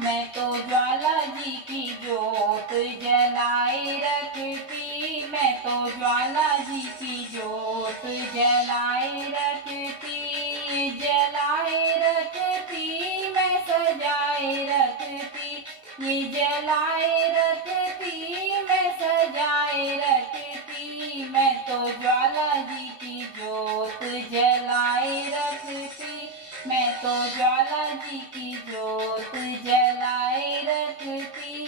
मैं तो ज्वाला जी की जोत जलाए रखती, मैं तो ज्वाला जी की जोत जलाए रखती, जलाए रखती, मैं सजाए रखती, ये जलाए रखती, मैं सजाए रखती, मैं तो ज्वाला जी की जोत जलाए रखती, मैं तो ज्वाला जी की जोत जलाए रखती।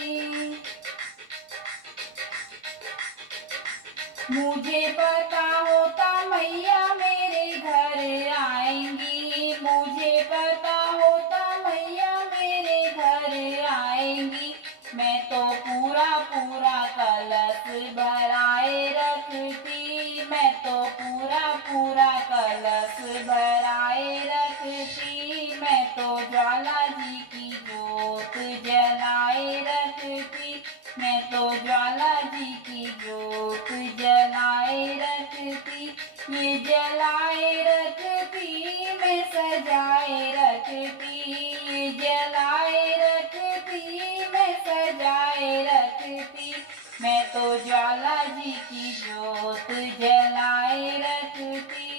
मुझे पता होता मैया मेरे घर आएंगी, मुझे पता होता मैया मेरे घर आएंगी, मैं तो पूरा पूरा कलश भराए रखती, मैं तो पूरा पूरा कलश भराए रखती, मैं तो ज्वाला जी की जोत जलाए रखती, मैं तो ज्वाला जी की जोत जलाए रखती, ये जलाए रखती, मैं सजाए रखती, ये जलाए रखती, मैं सजाए रखती, मैं तो ज्वाला जी की जोत जलाए रखती।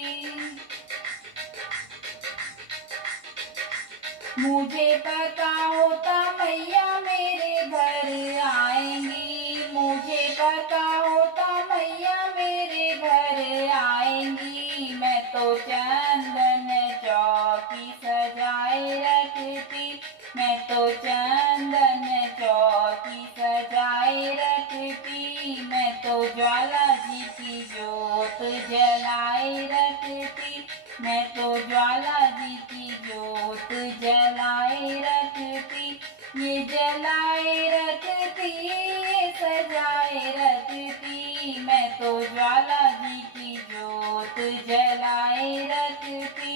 मुझे पता होता मैया मेरे घर आएंगी, मुझे पता होता मैया मेरे घर आएंगी, मैं तो चंदन चौकी सजाए रखती, मैं तो चंदन चौकी सजाए रखती, मैं तो ज्वाला जी की जोत जलाए रखती, मैं तो ज्वाला जी की जोत जलाए रखती, ये जलाए रखती, ये सजाए रखती, मैं तो ज्वाला जी की जोत जलाए रखती।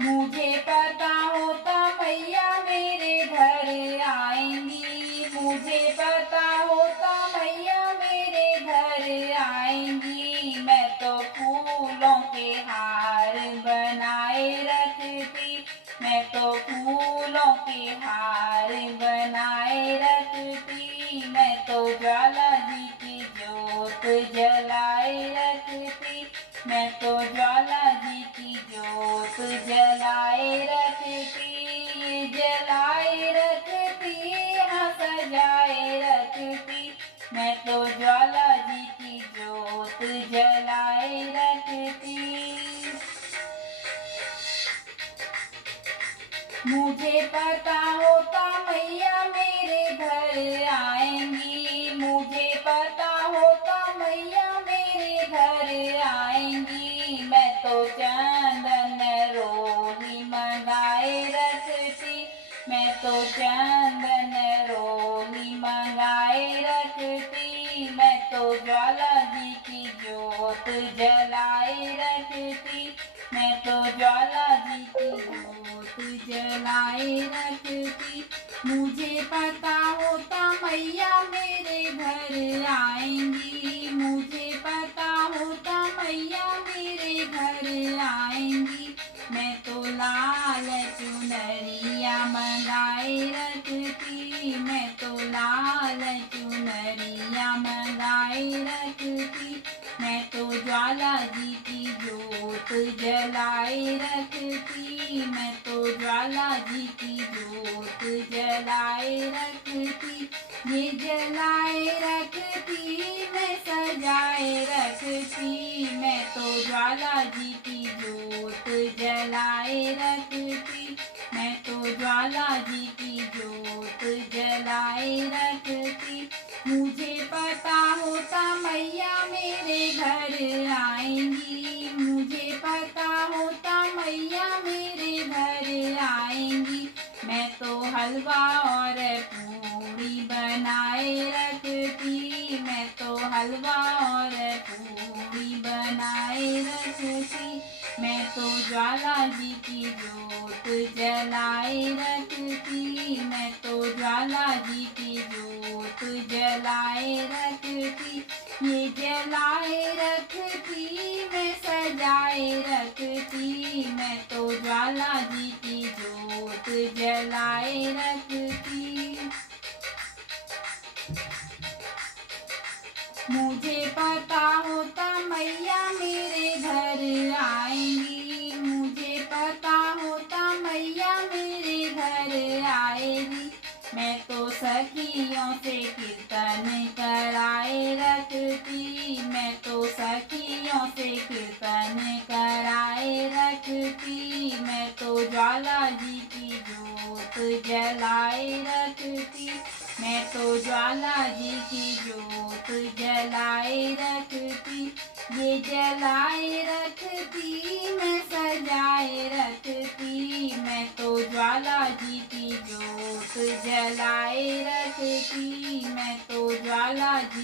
मुझे पता होता मैया मेरे घर आएंगी, मुझे पता होता मैया मेरे घर आएंगी, मैं तो फूलों के हार बनाए रखती, मैं तो फूलों के हार बनाए रखती, मैं तो ज्वाला जी की जोत जलाए रखती, मैं तो ज्वाला जी की जोत जलाए रखती, जलाए रखती, हाँ सजाए रखती, मैं तो ज्वाला जी की जोत जलाए रखती। मुझे पता होता मैया मेरे घर आएंगी, मुझे पता होता मैया मेरे घर आएंगी, मैं तो चंदन रोली मंगाए रखती, मैं तो चंदन रोली मंगाए रखती, मैं तो ज्वाला जी की जोत जलाए रखती, मैं तो ज्वाला जी की जोत जलाए रखती, मुझे पता होता मैया मेरे घर आएंगी, मुझे पता होता मैया मेरे घर आएंगी, मैं तो लाल चुनरिया मंगाए रखती, मैं तो लाल चुनरिया मंगाए रखती, मैं तो ज्वाला जी की जोत जलाए रखती, मैं तो ज्वाला जी की जोत जलाए रखती, ये जलाए रखती, मैं सजाए रखती, मैं तो ज्वाला जी की जोत जलाए रखती, मैं तो ज्वाला जी की जोत जलाए रखती, मुझे पता होता मैया मेरे घर आएंगी, मुझे पता होता मैया मेरे घर आएंगी, मैं तो हलवा और पूरी बनाए रखती, मैं तो हलवा और पूरी बनाए रखती, मैं तो ज्वाला जी की जोत जलाए रखती, मैं तो ज्वाला जी की जोत जलाए रखती, ये जलाए रखती, मैं सजाए सजाए रखती, मैं तो ज्वाला जी की जोत जलाए रखती। मुझे पता होता मैया मेरे घर आएंगी, मुझे पता होता मैया मेरे घर आएगी। मैं तो सखियों से कीर्तन कराए रखती, मैं तो सखियों से कीर्तन कराए रखती। मैं तो ज्वाला जी की जोत जलाए रखती, मैं तो ज्वाला जी की जोत जलाए रखती। ये जलाए रखती मैं सजाए रखती, मैं तो ज्वाला जी की जोत जलाए रखती, मैं तो ज्वाला जी